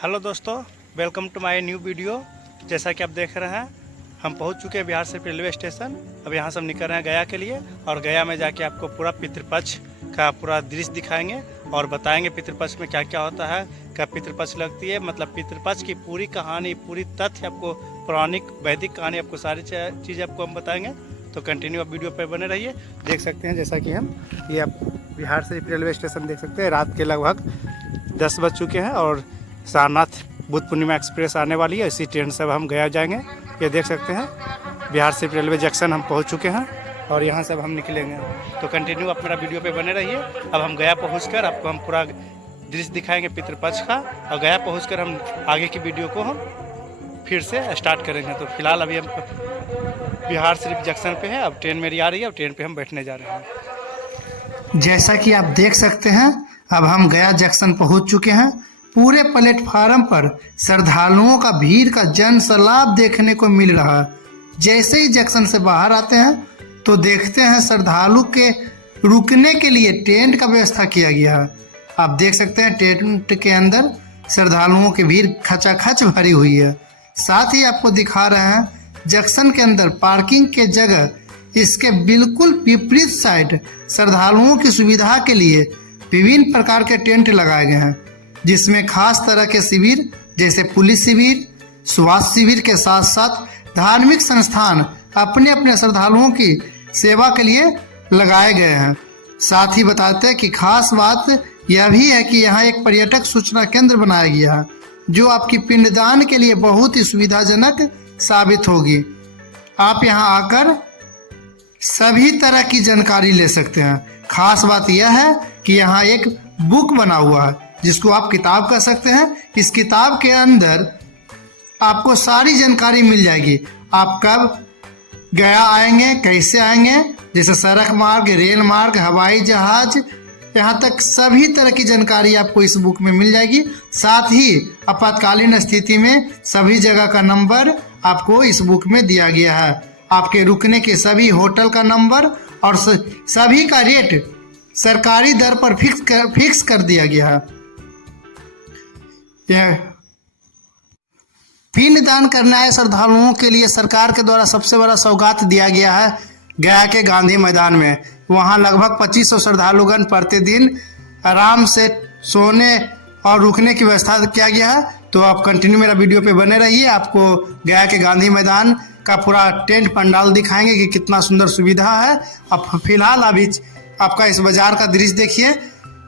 Hello दोस्तों, welcome to my new video. जैसा कि आप देख रहे हैं, हम पहुंच चुके हैं बिहार से रेलवे स्टेशन। अब यहाँ से हम निकल रहे हैं गया के लिए और गया में जाके आपको पूरा पितृपक्ष का पूरा दृश्य दिखाएंगे और बताएंगे पितृपक्ष में क्या क्या होता है, क्या पितृपक्ष लगती है। मतलब पितृपक्ष की पूरी कहानी, पूरी तथ्य आपको, पौराणिक वैदिक कहानी, आपको सारी चीज़ें आपको हम बताएंगे। तो कंटिन्यू आप वीडियो पर बने रहिए। देख सकते हैं जैसा कि हम ये आप बिहार से रेलवे स्टेशन देख सकते हैं। रात के लगभग 10 बज चुके हैं और सारनाथ बुद्ध पूर्णिमा एक्सप्रेस आने वाली है। इसी ट्रेन से अब हम गया जाएंगे। ये देख सकते हैं बिहार से रेलवे जंक्शन हम पहुंच चुके हैं और यहाँ से अब हम निकलेंगे। तो कंटिन्यू आप मेरा वीडियो पे बने रहिए। अब हम गया पहुंचकर आपको हम पूरा दृश्य दिखाएंगे पितृपक्ष का, और गया पहुंचकर हम आगे की वीडियो को हम फिर से स्टार्ट करेंगे। तो फिलहाल अभी हम बिहार शरीफ जंक्शन पे है। अब ट्रेन मेरी आ रही है और ट्रेन पे हम बैठने जा रहे हैं। जैसा कि आप देख सकते हैं, अब हम गया जंक्शन पहुंच चुके हैं। पूरे प्लेटफार्म पर श्रद्धालुओं का भीड़ का जन सैलाब देखने को मिल रहा है। जैसे ही जंक्शन से बाहर आते हैं तो देखते हैं श्रद्धालु के रुकने के लिए टेंट का व्यवस्था किया गया है। आप देख सकते हैं टेंट के अंदर श्रद्धालुओं की भीड़ खचाखच भरी हुई है। साथ ही आपको दिखा रहे हैं जंक्शन के अंदर पार्किंग के जगह इसके बिल्कुल विपरीत साइड श्रद्धालुओं की सुविधा के लिए विभिन्न प्रकार के टेंट लगाए गए हैं, जिसमें खास तरह के शिविर जैसे पुलिस शिविर, स्वास्थ्य शिविर के साथ साथ धार्मिक संस्थान अपने अपने श्रद्धालुओं की सेवा के लिए लगाए गए हैं। साथ ही बताते हैं कि खास बात यह भी है कि यहाँ एक पर्यटक सूचना केंद्र बनाया गया है, जो आपकी पिंडदान के लिए बहुत ही सुविधाजनक साबित होगी। आप यहाँ आकर सभी तरह की जानकारी ले सकते हैं। खास बात यह है कि यहाँ एक बुक बना हुआ है जिसको आप किताब कह सकते हैं। इस किताब के अंदर आपको सारी जानकारी मिल जाएगी। आप कब गया आएंगे, कैसे आएंगे, जैसे सड़क मार्ग, रेल मार्ग, हवाई जहाज, यहाँ तक सभी तरह की जानकारी आपको इस बुक में मिल जाएगी। साथ ही आपातकालीन स्थिति में सभी जगह का नंबर आपको इस बुक में दिया गया है। आपके रुकने के सभी होटल का नंबर और सभी का रेट सरकारी दर पर फिक्स कर दिया गया है। पिंडदान करने आए श्रद्धालुओं के लिए सरकार के द्वारा सबसे बड़ा सौगात दिया गया है गया के गांधी मैदान में। वहां लगभग 2500 श्रद्धालुगण प्रतिदिन आराम से सोने और रुकने की व्यवस्था किया गया है। तो आप कंटिन्यू मेरा वीडियो पे बने रहिए। आपको गया के गांधी मैदान का पूरा टेंट पंडाल दिखाएंगे कि कितना सुंदर सुविधा है। अब फिलहाल अभी आपका इस बाजार का दृश्य देखिए।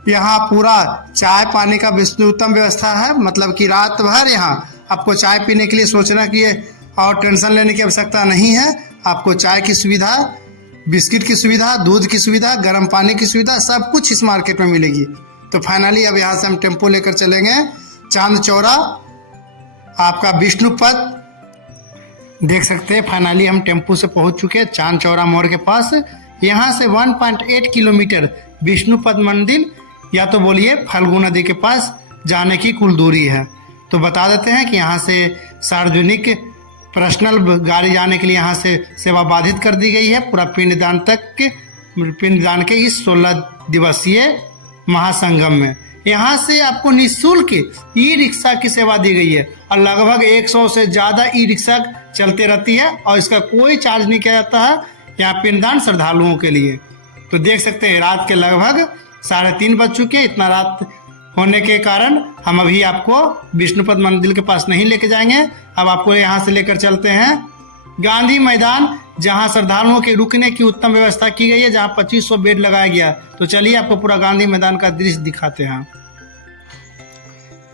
यहाँ पूरा चाय पानी का उत्तम व्यवस्था है। मतलब कि रात भर यहाँ आपको चाय पीने के लिए सोचना कि और टेंशन लेने की आवश्यकता नहीं है। आपको चाय की सुविधा, बिस्किट की सुविधा, दूध की सुविधा, गर्म पानी की सुविधा, सब कुछ इस मार्केट में मिलेगी। तो फाइनली अब यहाँ से हम टेम्पो लेकर चलेंगे चांद चौरा, आपका विष्णुपद देख सकते हैं। फाइनली हम टेम्पो से पहुँच चुके हैं चांद चौरा मोड़ के पास। यहाँ से 1.8 किलोमीटर विष्णुपद मंदिर या तो बोलिए फल्गु नदी के पास जाने की कुल दूरी है। तो बता देते हैं कि यहाँ से सार्वजनिक पर्सनल गाड़ी जाने के लिए यहाँ से सेवा बाधित कर दी गई है। पूरा पिंडदान पिंडदान के इस 16 दिवसीय महासंगम में यहाँ से आपको निःशुल्क ई रिक्शा की सेवा दी गई है और लगभग 100 से ज़्यादा ई रिक्शा चलते रहती है और इसका कोई चार्ज नहीं किया जाता है यहाँ पिंडदान श्रद्धालुओं के लिए। तो देख सकते हैं रात के लगभग 3:30 बज चुके हैं। इतना रात होने के कारण हम अभी आपको विष्णुपद मंदिर के पास नहीं लेके जाएंगे। अब आपको यहाँ से लेकर चलते हैं गांधी मैदान, जहाँ श्रद्धालुओं के रुकने की उत्तम व्यवस्था की गई है, जहाँ 2500 बेड लगाया गया। तो चलिए आपको पूरा गांधी मैदान का दृश्य दिखाते हैं।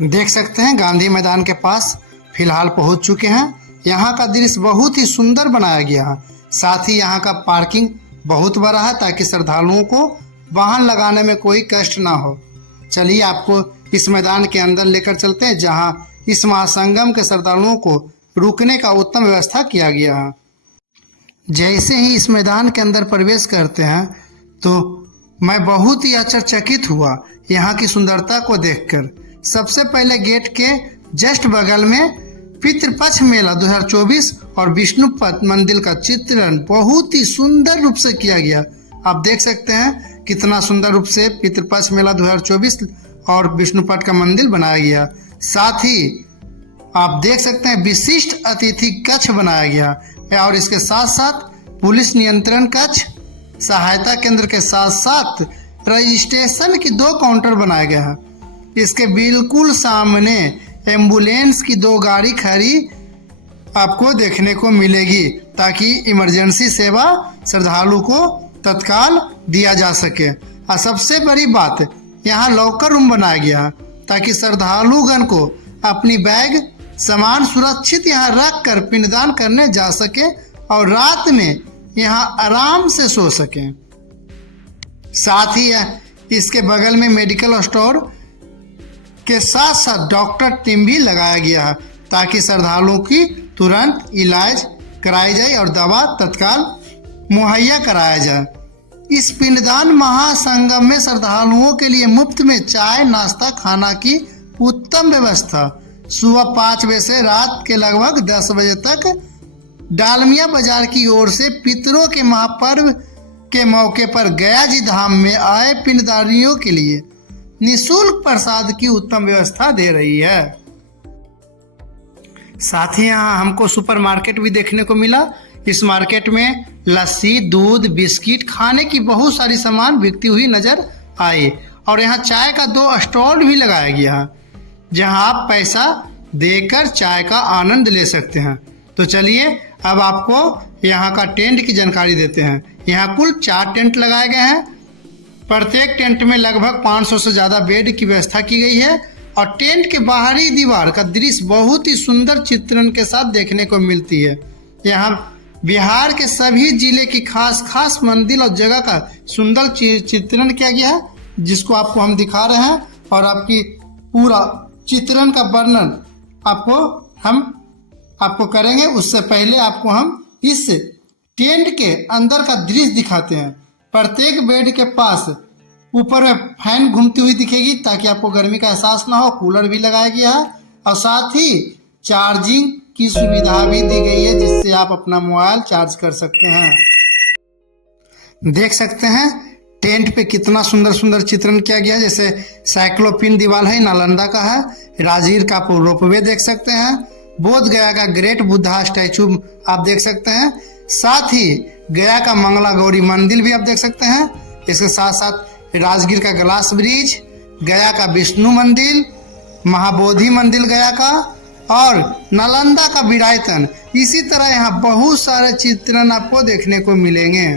देख सकते हैं गांधी मैदान के पास फिलहाल पहुँच चुके हैं। यहाँ का दृश्य बहुत ही सुंदर बनाया गया है। साथ ही यहाँ का पार्किंग बहुत बड़ा है ताकि श्रद्धालुओं को वाहन लगाने में कोई कष्ट ना हो। चलिए आपको इस मैदान के अंदर लेकर चलते हैं, जहां इस महासंगम के श्रद्धालुओं को रुकने का उत्तम व्यवस्था किया गया है। जैसे ही इस मैदान के अंदर प्रवेश करते हैं तो मैं बहुत ही आश्चर्यचकित हुआ यहाँ की सुंदरता को देखकर। सबसे पहले गेट के जस्ट बगल में पितृपक्ष मेला 2024 और विष्णुपद मंदिर का चित्रण बहुत ही सुंदर रूप से किया गया। आप देख सकते हैं कितना सुंदर रूप से पितृपक्ष मेला 2024 और विष्णुपद का मंदिर बनाया गया। साथ ही आप देख सकते हैं विशिष्ट अतिथि कक्ष बनाया गया है और इसके साथ साथ पुलिस नियंत्रण कक्ष, सहायता केंद्र के साथ साथ रजिस्ट्रेशन की 2 काउंटर बनाया गया है। इसके बिल्कुल सामने एम्बुलेंस की 2 गाड़ी खड़ी आपको देखने को मिलेगी ताकि इमरजेंसी सेवा श्रद्धालु को तत्काल दिया जा सके। और सबसे बड़ी बात, यहाँ लॉकर रूम बनाया गया है ताकि श्रद्धालुगण को अपनी बैग सामान सुरक्षित यहाँ रख कर पिंडदान करने जा सके और रात में यहाँ आराम से सो सके। साथ ही इसके बगल में मेडिकल स्टोर के साथ साथ डॉक्टर टीम भी लगाया गया है ताकि श्रद्धालुओं की तुरंत इलाज कराई जाए और दवा तत्काल मुहैया कराया जाए। इस पिंडदान महासंगम में श्रद्धालुओं के लिए मुफ्त में चाय, नाश्ता, खाना की उत्तम व्यवस्था। सुबह 5 बजे से रात के लगभग 10 बजे तक डालमिया बाजार की ओर से पितरों के महापर्व के मौके पर गया जी धाम में आए पिंडदानियों के लिए निःशुल्क प्रसाद की उत्तम व्यवस्था दे रही है। साथ ही यहाँ हमको सुपरमार्केट भी देखने को मिला। इस मार्केट में लस्सी, दूध, बिस्किट, खाने की बहुत सारी सामान बिकती हुई नजर आई और यहाँ चाय का 2 स्टॉल भी लगाया गया है जहाँ आप पैसा देकर चाय का आनंद ले सकते हैं। तो चलिए अब आपको यहाँ का टेंट की जानकारी देते हैं। यहाँ कुल 4 टेंट लगाए गए हैं। प्रत्येक टेंट में लगभग 500 से ज़्यादा बेड की व्यवस्था की गई है और टेंट के बाहरी दीवार का दृश्य बहुत ही सुंदर चित्रण के साथ देखने को मिलती है। यहाँ बिहार के सभी जिले की खास खास मंदिर और जगह का सुंदर चित्रण किया गया है जिसको आपको हम दिखा रहे हैं और आपकी पूरा चित्रण का वर्णन आपको करेंगे। उससे पहले आपको हम इस टेंट के अंदर का दृश्य दिखाते हैं। प्रत्येक बेड के पास ऊपर में फैन घूमती हुई दिखेगी ताकि आपको गर्मी का एहसास ना हो। कूलर भी लगाया गया है और साथ ही चार्जिंग की सुविधा भी दी गई है जिससे आप अपना मोबाइल चार्ज कर सकते हैं। देख सकते हैं टेंट पे कितना सुंदर सुंदर चित्रण किया गया है। जैसे साइक्लोपिन दीवार है, नालंदा का है। राजगीर का रोपवे देख सकते हैं। बोध गया का ग्रेट बुद्धा स्टैचू आप देख सकते हैं। साथ ही गया का मंगला गौरी मंदिर भी आप देख सकते हैं। इसके साथ साथ राजगीर का ग्लास ब्रिज, गया का विष्णु मंदिर, महाबोधि मंदिर गया का और नालंदा का विरायतन। इसी तरह यहाँ बहुत सारे चित्रण आपको देखने को मिलेंगे।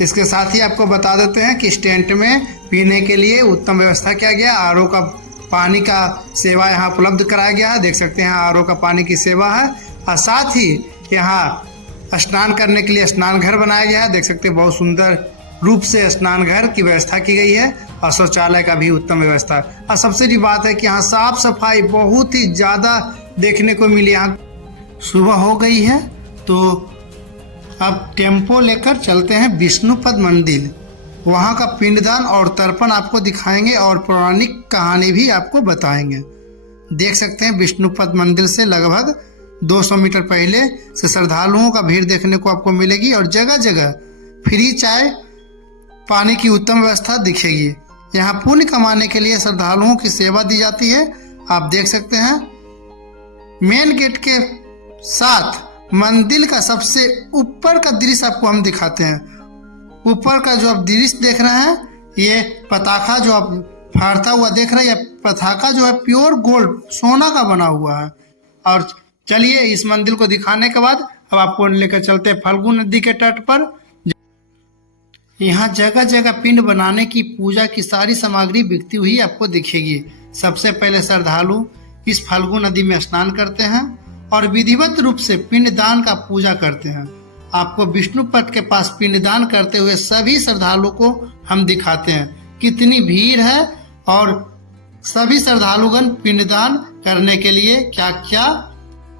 इसके साथ ही आपको बता देते हैं कि इस टेंट में पीने के लिए उत्तम व्यवस्था किया गया। आरओ का पानी का सेवा यहाँ उपलब्ध कराया गया है। देख सकते हैं आरओ का पानी की सेवा है और साथ ही यहाँ स्नान करने के लिए स्नान घर बनाया गया है। देख सकते हैं बहुत सुंदर रूप से स्नान घर की व्यवस्था की गई है और शौचालय का भी उत्तम व्यवस्था। और सबसे बड़ी बात है कि यहाँ साफ सफाई बहुत ही ज़्यादा देखने को मिली। यहाँ सुबह हो गई है तो अब टेम्पो लेकर चलते हैं विष्णुपद मंदिर। वहाँ का पिंडदान और तर्पण आपको दिखाएंगे और पौराणिक कहानी भी आपको बताएंगे। देख सकते हैं विष्णुपद मंदिर से लगभग 200 मीटर पहले से श्रद्धालुओं का भीड़ देखने को आपको मिलेगी और जगह जगह फ्री चाय पानी की उत्तम व्यवस्था दिखेगी। यहाँ पुण्य कमाने के लिए श्रद्धालुओं की सेवा दी जाती है। आप देख सकते हैं मेन गेट के साथ मंदिर का सबसे ऊपर का दृश्य आपको हम दिखाते हैं। ऊपर का जो आप दृश्य देख रहे हैं ये पताका जो आप फहरता हुआ देख रहे हैं, ये पताका जो है प्योर गोल्ड सोना का बना हुआ है। और चलिए इस मंदिर को दिखाने के बाद अब आपको लेकर चलते हैं फाल्गु नदी के तट पर। यहाँ जगह जगह पिंड बनाने की पूजा की सारी सामग्री बिकती हुई आपको दिखेगी। सबसे पहले श्रद्धालु इस फाल्गु नदी में स्नान करते हैं और विधिवत रूप से पिंडदान का पूजा करते हैं। आपको विष्णुपद के पास पिंडदान करते हुए सभी श्रद्धालुओं को हम दिखाते हैं कितनी भीड़ है और सभी श्रद्धालुगण पिंडदान करने के लिए क्या क्या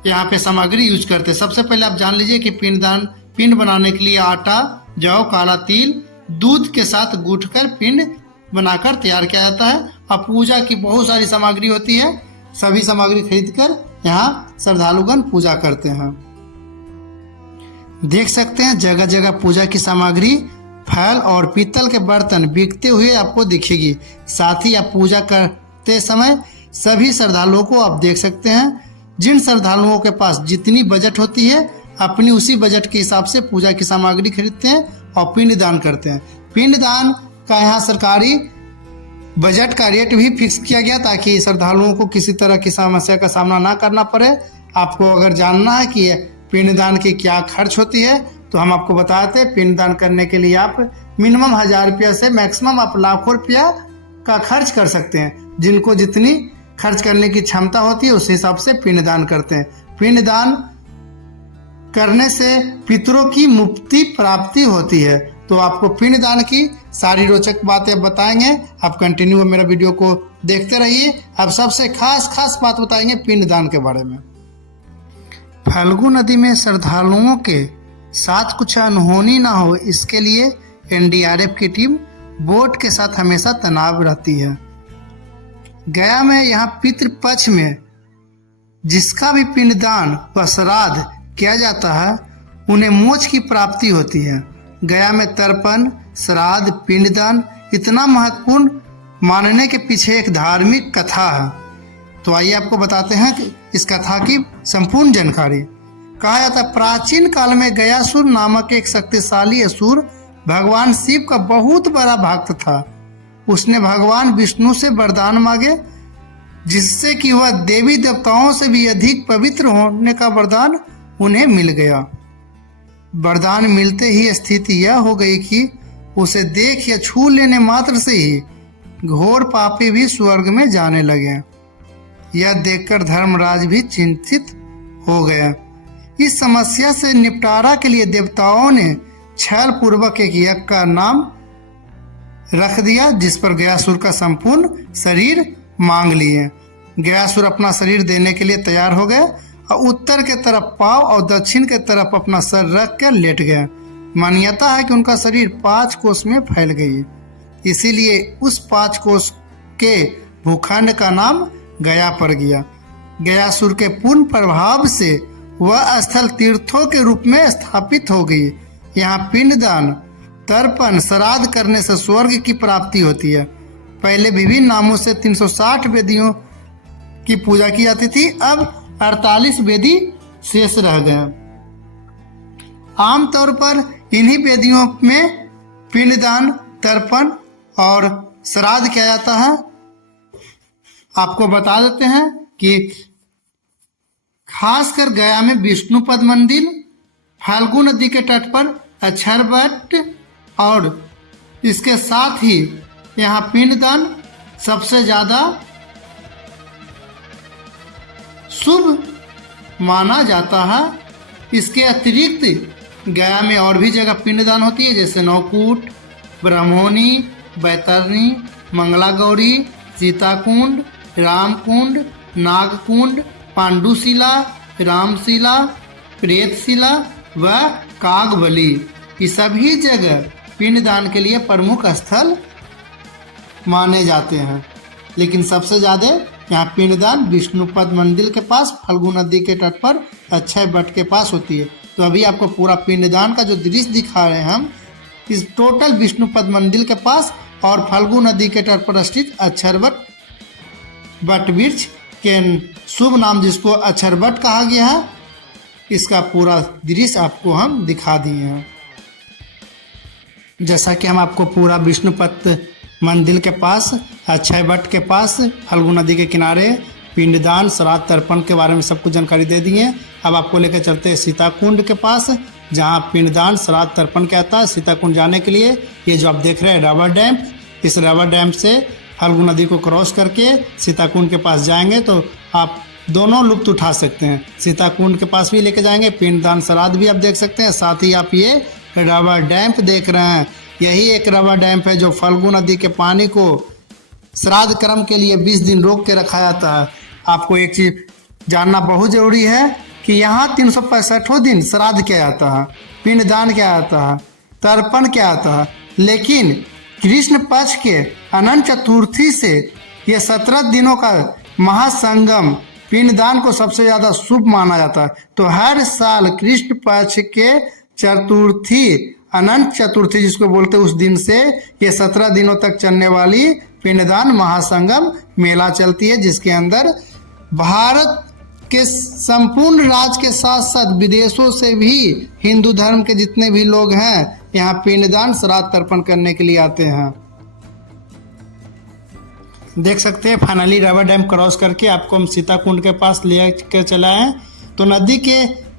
यहाँ पे सामग्री यूज करते हैं। सबसे पहले आप जान लीजिए कि पिंड बनाने के लिए आटा, जौ, काला तिल, दूध के साथ गूंथकर पिंड बनाकर तैयार किया जाता है। और पूजा की बहुत सारी सामग्री होती है। सभी सामग्री खरीदकर यहाँ श्रद्धालुगण पूजा करते हैं। देख सकते हैं जगह जगह पूजा की सामग्री, फल और पीतल के बर्तन बिकते हुए आपको दिखेगी। साथ ही आप पूजा करते समय सभी श्रद्धालुओं को आप देख सकते हैं। जिन श्रद्धालुओं के पास जितनी बजट होती है अपनी उसी बजट के हिसाब से पूजा की सामग्री खरीदते हैं और पिंड दान करते हैं। पिंड दान का यहाँ सरकारी बजट का रेट भी फिक्स किया गया ताकि श्रद्धालुओं को किसी तरह की समस्या का सामना ना करना पड़े। आपको अगर जानना है कि पिंड दान की क्या खर्च होती है तो हम आपको बताते हैं। पिंड दान करने के लिए आप मिनिमम 1000 रुपया से मैक्सिमम आप लाखों रुपया का खर्च कर सकते हैं। जिनको जितनी खर्च करने की क्षमता होती है उस हिसाब से पिंड दान करते हैं। पिंड दान करने से पितरों की मुक्ति प्राप्ति होती है। तो आपको पिंड दान की सारी रोचक बातें बताएंगे। आप कंटिन्यू मेरा वीडियो को देखते रहिए। अब सबसे खास बात बताएंगे पिंड दान के बारे में। फल्गु नदी में श्रद्धालुओं के साथ कुछ अनहोनी ना हो इसके लिए एनडीआरएफ की टीम बोट के साथ हमेशा तैनात रहती है। गया में यहाँ पितृपक्ष में जिसका भी पिंडदान व श्राद्ध किया जाता है उन्हें मोक्ष की प्राप्ति होती है। गया में तर्पण, श्राद्ध, पिंडदान इतना महत्वपूर्ण मानने के पीछे एक धार्मिक कथा है। तो आइए आपको बताते हैं कि इस कथा की संपूर्ण जानकारी। कहा जाता है प्राचीन काल में गयासुर नामक एक शक्तिशाली असुर भगवान शिव का बहुत बड़ा भक्त था। उसने भगवान विष्णु से वरदान मांगे जिससे कि वह देवी देवताओं से भी अधिक पवित्र होने का वरदान उन्हें मिल गया। वरदान मिलते ही स्थिति यह हो गई कि उसे देख या छू लेने मात्र से ही घोर पापी भी स्वर्ग में जाने लगे। यह देखकर धर्मराज भी चिंतित हो गया। इस समस्या से निपटारा के लिए देवताओं ने छल पूर्वक एक यज्ञ का नाम रख दिया जिस पर गयासुर का संपूर्ण शरीर मांग लिए। गयासुर अपना शरीर देने के लिए तैयार हो गए और उत्तर के तरफ पांव और दक्षिण के तरफ अपना सर रख कर लेट गए। मान्यता है कि उनका शरीर 5 कोस में फैल गई, इसीलिए उस 5 कोस के भूखंड का नाम गया पड़ गया। गयासुर के पूर्ण प्रभाव से वह स्थल तीर्थों के रूप में स्थापित हो गई। यहाँ पिंडदान, तर्पण, श्राद्ध करने से स्वर्ग की प्राप्ति होती है। पहले विभिन्न नामों से 360 वेदियों की पूजा की जाती थी, अब 48 वेदी शेष रह गए। आमतौर पर इन्हीं वेदियों में पिंडदान, तर्पण और श्राद्ध किया जाता है। आपको बता देते हैं कि खासकर गया में विष्णुपद मंदिर, फाल्गु नदी के तट पर अक्षरवट और इसके साथ ही यहाँ पिंडदान सबसे ज्यादा शुभ माना जाता है। इसके अतिरिक्त गया में और भी जगह पिंडदान होती है जैसे नौकूट, ब्रह्मोनी, बैतरणी, मंगला गौरी, सीताकुंड, रामकुंड, नागकुंड, पांडुशिला, रामशिला, प्रेतशिला व कागबली। ये सभी जगह पिंडदान के लिए प्रमुख स्थल माने जाते हैं। लेकिन सबसे ज्यादा यहाँ पिंडदान विष्णुपद मंदिर के पास, फल्गु नदी के तट पर अक्षय वट के पास होती है। तो अभी आपको पूरा पिंडदान का जो दृश्य दिखा रहे हैं हम, इस टोटल विष्णुपद मंदिर के पास और फल्गु नदी के तट पर स्थित अक्षरवट वट वृक्ष के शुभ नाम जिसको अक्षरवट कहा गया है, इसका पूरा दृश्य आपको हम दिखा दिए हैं। जैसा कि हम आपको पूरा विष्णुपद मंदिर के पास, अक्षय वट के पास, फल्गु नदी के किनारे पिंडदान, श्राद्ध, तर्पण के बारे में सब कुछ जानकारी दे दी है। अब आपको लेकर चलते हैं सीताकुंड के पास जहाँ पिंडदान, श्राद्ध, तर्पण क्या आता है। सीताकुंड जाने के लिए ये जो आप देख रहे हैं रबर डैम, इस रबर डैम से फल्गु नदी को क्रॉस करके सीताकुंड के पास जाएंगे तो आप दोनों लुत्फ उठा सकते हैं। सीताकुंड के पास भी लेके जाएंगे, पिंडदान, श्राद्ध भी आप देख सकते हैं, साथ ही आप ये रबर डैम्प देख रहे हैं। यही एक रबर डैम्प है जो फल्गु नदी के पानी को श्राद्ध क्रम के लिए 20 दिन रोक के रखा जाता है। आपको एक चीज जानना बहुत जरूरी है कि यहाँ 365 दिन श्राद्ध किया जाता है, पिंडदान किया जाता है, तर्पण किया जाता है। लेकिन कृष्ण पक्ष के अनंत चतुर्थी से ये 17 दिनों का महासंगम पिंडदान को सबसे ज्यादा शुभ माना जाता है। तो हर साल कृष्ण पक्ष के चतुर्थी, अनंत चतुर्थी जिसको बोलते हैं, उस दिन से ये 17 दिनों तक चलने वाली पिंडदान महासंगम मेला चलती है, जिसके अंदर भारत के संपूर्ण राज्य के साथ साथ विदेशों से भी हिंदू धर्म के जितने भी लोग हैं यहाँ पिंडदान श्राद्ध तर्पण करने के लिए आते हैं। देख सकते हैं फाइनली रबर डैम क्रॉस करके आपको हम सीताकुंड के पास ले कर चला है। तो नदी के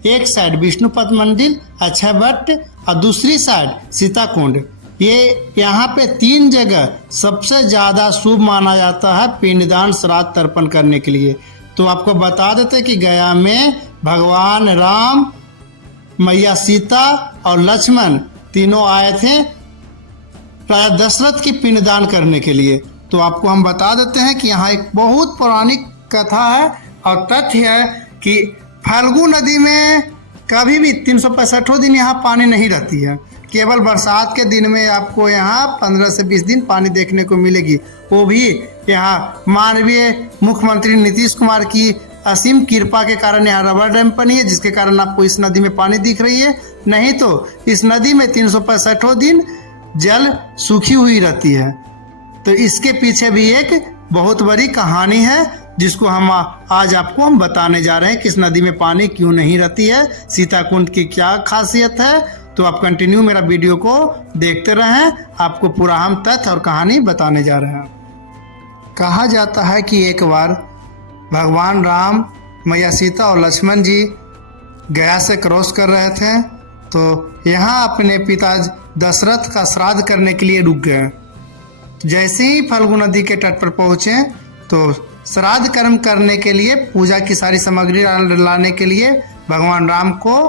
एक साइड विष्णुपद मंदिर, अक्षय वट और दूसरी साइड सीताकुंड, ये यहाँ पे 3 जगह सबसे ज़्यादा शुभ माना जाता है पिंडदान श्राद्ध तर्पण करने के लिए। तो आपको बता देते कि गया में भगवान राम, मैया सीता और लक्ष्मण तीनों आए थे राजा दशरथ की पिंडदान करने के लिए। तो आपको हम बता देते हैं कि यहाँ एक बहुत पौराणिक कथा है और तथ्य है कि फाल्गु नदी में कभी भी 365 दिन यहाँ पानी नहीं रहती है। केवल बरसात के दिन में आपको यहाँ 15 से 20 दिन पानी देखने को मिलेगी। वो भी यहाँ माननीय मुख्यमंत्री नीतीश कुमार की असीम कृपा के कारण यहाँ रबर डैम बनी है, जिसके कारण आपको इस नदी में पानी दिख रही है। नहीं तो इस नदी में 365 दिन जल सूखी हुई रहती है। तो इसके पीछे भी एक बहुत बड़ी कहानी है, जिसको हम आज आपको हम बताने जा रहे हैं कि इस नदी में पानी क्यों नहीं रहती है, सीताकुंड की क्या खासियत है। तो आप कंटिन्यू मेरा वीडियो को देखते रहें, आपको पूरा हम तथ्य और कहानी बताने जा रहे हैं। कहा जाता है कि एक बार भगवान राम, मैया सीता और लक्ष्मण जी गया से क्रॉस कर रहे थे, तो यहाँ अपने पिता दशरथ का श्राद्ध करने के लिए रुक गए। जैसे ही फल्गु नदी के तट पर पहुँचे तो श्राद्ध कर्म करने के लिए पूजा की सारी सामग्री लाने के लिए भगवान राम को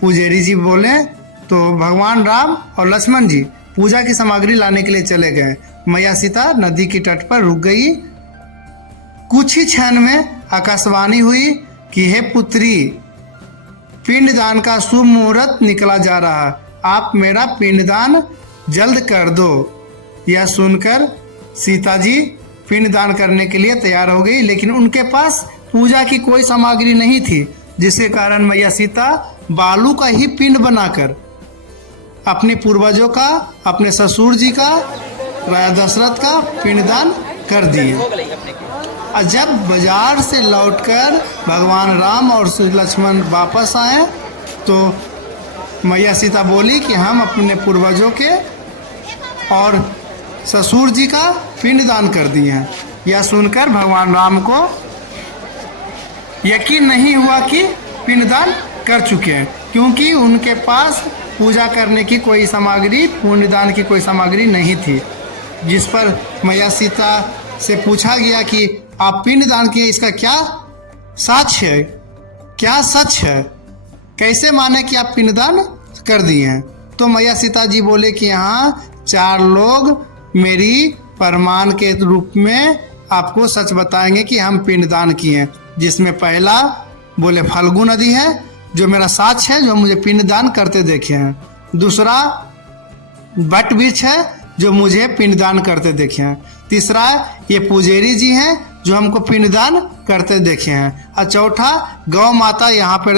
पुजारी जी बोले। तो भगवान राम और लक्ष्मण जी पूजा की सामग्री लाने के लिए चले गए। मैया सीता नदी की तट पर रुक गई। कुछ ही क्षण में आकाशवाणी हुई कि हे पुत्री, पिंडदान का शुभ मुहूर्त निकला जा रहा, आप मेरा पिंडदान जल्द कर दो। यह सुनकर सीता जी पिंडदान करने के लिए तैयार हो गई, लेकिन उनके पास पूजा की कोई सामग्री नहीं थी, जिसके कारण मैया सीता बालू का ही पिंड बनाकर अपने पूर्वजों का, अपने ससुर जी का, राजा दशरथ का पिंडदान कर दिए। और जब बाजार से लौटकर भगवान राम और लक्ष्मण वापस आए तो मैया सीता बोली कि हम अपने पूर्वजों के और ससुर जी का पिंडदान कर दिए हैं। यह सुनकर भगवान राम को यकीन नहीं हुआ कि पिंडदान कर चुके हैं, क्योंकि उनके पास पूजा करने की कोई सामग्री, पिंडदान की कोई सामग्री नहीं थी। जिस पर मैया सीता से पूछा गया कि आप पिंडदान किए, इसका क्या साक्ष्य है, क्या सच है, कैसे माने कि आप पिंडदान कर दिए हैं। तो मैया सीता जी बोले कि यहाँ 4 लोग मेरी प्रमाण के रूप में आपको सच बताएंगे कि हम पिंडदान किए हैं। जिसमें पहला बोले फाल्गु नदी है, जो मेरा साक्ष्य है, जो मुझे पिंडदान करते देखे हैं। दूसरा बट वृक्ष है, जो मुझे पिंडदान करते देखे हैं। तीसरा ये पुजारी जी हैं, जो हमको पिंडदान करते देखे हैं। और चौथा गौ माता यहाँ पर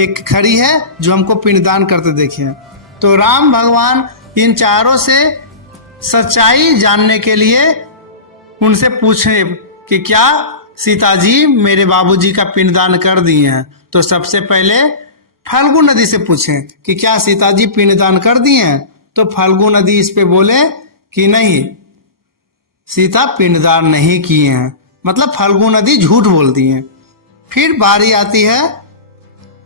एक खड़ी है, जो हमको पिंडदान करते देखे हैं। तो राम भगवान इन चारों से सच्चाई जानने के लिए उनसे पूछे कि क्या सीता जी मेरे बाबूजी का पिंडदान कर दिए हैं। तो सबसे पहले फाल्गु नदी से पूछें कि क्या सीता जी पिंडदान कर दिए हैं। तो फाल्गु नदी इस पे बोले कि नहीं, सीता पिंडदान नहीं किए हैं, मतलब फाल्गु नदी झूठ बोलती है। फिर बारी आती है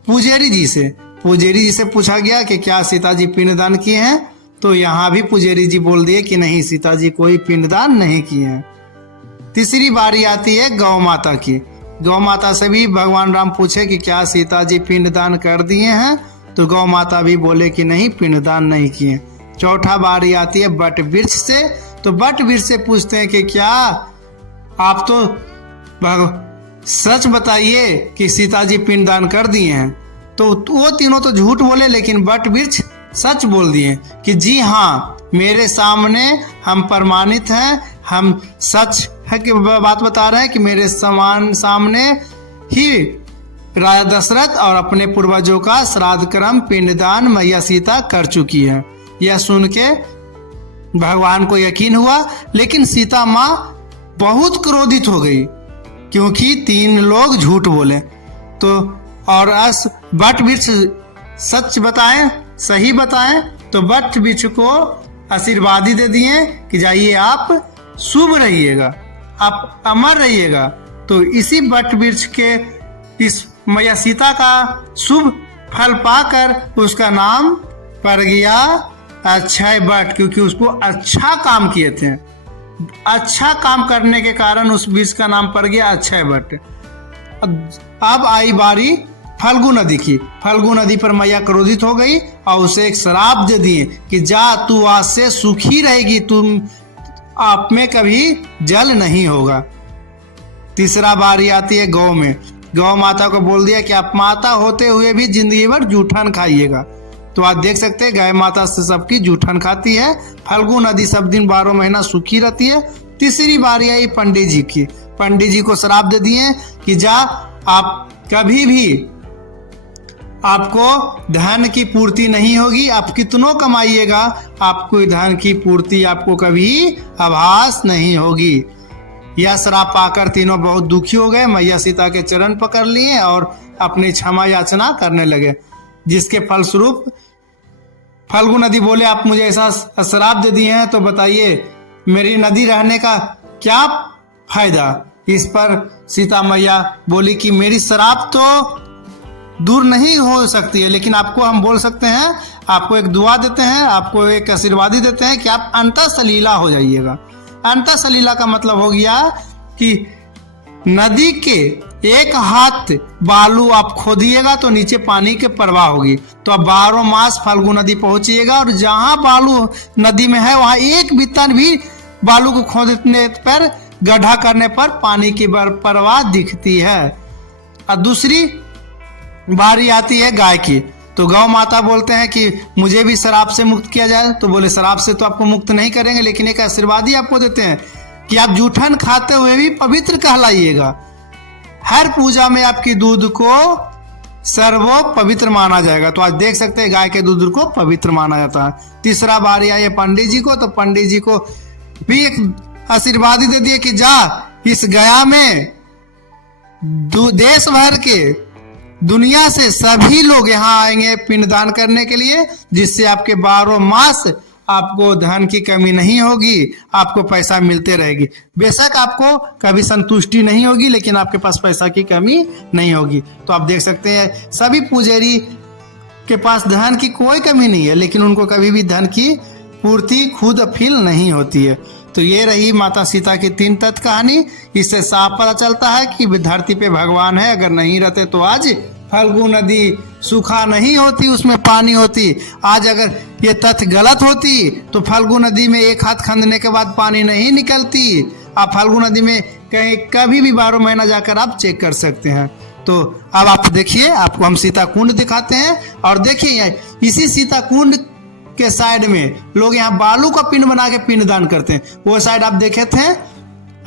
पुजारी जी से। पुजारी जी से पूछा गया कि क्या सीता जी पिंडदान किए हैं। तो यहाँ भी पुजारी जी बोल दिए कि नहीं, सीता जी कोई पिंडदान नहीं किए हैं। तीसरी बारी आती है गौ माता की। गौ माता से भी भगवान राम पूछे कि क्या सीता जी पिंडदान कर दिए हैं। तो गौ माता भी बोले कि नहीं, पिंडदान नहीं किए। चौथा बारी आती है बट वृक्ष से। तो बट वृक्ष से पूछते हैं कि क्या आप तो सच बताइए कि सीता जी पिंडदान कर दिए हैं। तो वो तीनों तो झूठ बोले, लेकिन बट वृक्ष सच बोल दिए कि जी हाँ, मेरे सामने हम प्रमाणित हैं, हम सच है कि बात बता रहे हैं कि मेरे सामने ही राजा दशरथ और अपने पूर्वजों का श्राद्ध कर्म पिंडदान मैया सीता कर चुकी है। यह सुन के भगवान को यकीन हुआ, लेकिन सीता माँ बहुत क्रोधित हो गई क्योंकि 3 लोग झूठ बोले। तो और वट वृक्ष सच बताएं, सही बताएं, तो वट वृक्ष को आशीर्वाद दे दिए कि जाइए आप शुभ रहिएगा, आप अमर रहिएगा। तो इसी वट वृक्ष के इस मैया सीता का शुभ फल पाकर उसका नाम पड़ गया अक्षय वट, क्योंकि उसको अच्छा काम किए थे। अच्छा काम करने के कारण उस वृक्ष का नाम पड़ गया अक्षय वट। अब आई बारी फल्गु नदी की। फल्गु नदी पर मैया क्रोधित हो गई और उसे एक श्राप दे दिए कि जा तू आज से सुखी रहेगी, तुम आप में कभी जल नहीं होगा। तीसरा बारी आती है गौ में। गौ माता को बोल दिया कि आप माता होते हुए भी जिंदगी भर जूठन खाइएगा। तो आज देख सकते हैं गाय माता से सबकी जूठन खाती है। फल्गु नदी सब दिन 12 महीना सूखी रहती है। तीसरी बारी आई पंडित जी की। पंडित जी को श्राप दे दिए कि जा आप कभी भी आपको धन की पूर्ति नहीं होगी, आप कितनों कमाइएगा आपको धन की पूर्ति आपको कभी आभास नहीं होगी। यह श्राप पाकर तीनों बहुत दुखी हो गए, मैया सीता के चरण पकड़ लिए और अपनी क्षमा याचना करने लगे, जिसके फलस्वरूप फल्गु नदी बोले आप मुझे ऐसा श्राप दे दिए हैं तो बताइए मेरी नदी रहने का क्या फायदा। इस पर सीता मैया बोली कि मेरी श्राप तो दूर नहीं हो सकती है, लेकिन आपको हम बोल सकते हैं, आपको एक दुआ देते हैं, आपको एक आशीर्वाद देते हैं कि आप अंतः सलीला हो जाइएगा। अंतः सलीला का मतलब हो गया कि नदी के एक हाथ बालू आप खोदिएगा तो नीचे पानी के प्रवाह होगी। तो आप 12 मास फल्गु नदी पहुंचिएगा और जहां बालू नदी में है वहां एक बित्तन भी बालू को खोदने पर, गड्ढा करने पर पानी की प्रवाह दिखती है। और दूसरी बारी आती है गाय की। तो गौ माता बोलते हैं कि मुझे भी शराब से मुक्त किया जाए। तो बोले शराब से तो आपको मुक्त नहीं करेंगे, लेकिन एक आशीर्वाद ही आपको देते हैं कि आप जूठन खाते हुए भी पवित्र कहलाइएगा। हर पूजा में आपकी दूध को सर्वो पवित्र माना जाएगा। तो आज देख सकते हैं गाय के दूध को पवित्र माना जाता है। तीसरा बारी आई है पंडित जी को। तो पंडित जी को भी एक आशीर्वाद दे दिए कि जा इस गया में देश भर के दुनिया से सभी लोग यहाँ आएंगे पिंडदान करने के लिए, जिससे आपके 12 मास आपको धन की कमी नहीं होगी, आपको पैसा मिलते रहेगी। बेशक आपको कभी संतुष्टि नहीं होगी, लेकिन आपके पास पैसा की कमी नहीं होगी। तो आप देख सकते हैं सभी पुजारी के पास धन की कोई कमी नहीं है, लेकिन उनको कभी भी धन की पूर्ति खुद फील नहीं होती है। तो ये रही माता सीता की 3 तत्व कहानी। इससे साफ पता चलता है कि धरती पे भगवान है। अगर नहीं रहते तो आज फल्गु नदी सूखा नहीं होती, उसमें पानी होती। आज अगर ये तथ्य गलत होती तो फल्गु नदी में एक हाथ खंदने के बाद पानी नहीं निकलती। आप फल्गु नदी में कहीं कभी भी 12 महीना जाकर आप चेक कर सकते हैं। तो अब आप देखिए, आपको हम सीता कुंड दिखाते हैं और देखिए इसी सीता कुंड के साइड में लोग यहाँ बालू का पिंड बना के पिंडदान करते हैं। वो साइड आप देखे थे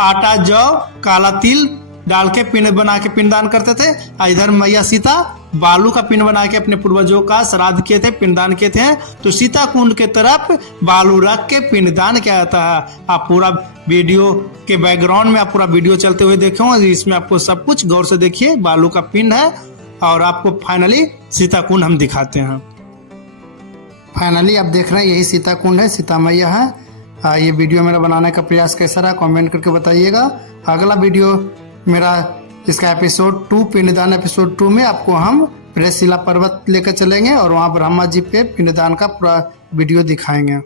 आटा, जौ, काला तिल डाल के पिंड बना के पिंडदान करते थे। इधर मैया सीता बालू का पिंड बना के अपने पूर्वजों का श्राद्ध किए थे, पिंडदान किए थे। तो सीता कुंड के तरफ बालू रख के पिंडदान किया जाता है। आप पूरा वीडियो के बैकग्राउंड में आप पूरा वीडियो चलते हुए देखे होंगे, इसमें आपको सब कुछ गौर से देखिए। बालू का पिंड है और आपको फाइनली सीता कुंड हम दिखाते हैं। फाइनली आप देख रहे हैं यही सीता कुंड है, सीता मैया है। ये वीडियो मेरा बनाने का प्रयास कैसा रहा कमेंट करके बताइएगा। अगला वीडियो मेरा इसका एपिसोड 2 पिंडदान एपिसोड 2 में आपको हम प्रेसशिला पर्वत लेकर चलेंगे और वहाँ ब्रह्मा जी पे पिंडदान का पूरा वीडियो दिखाएंगे।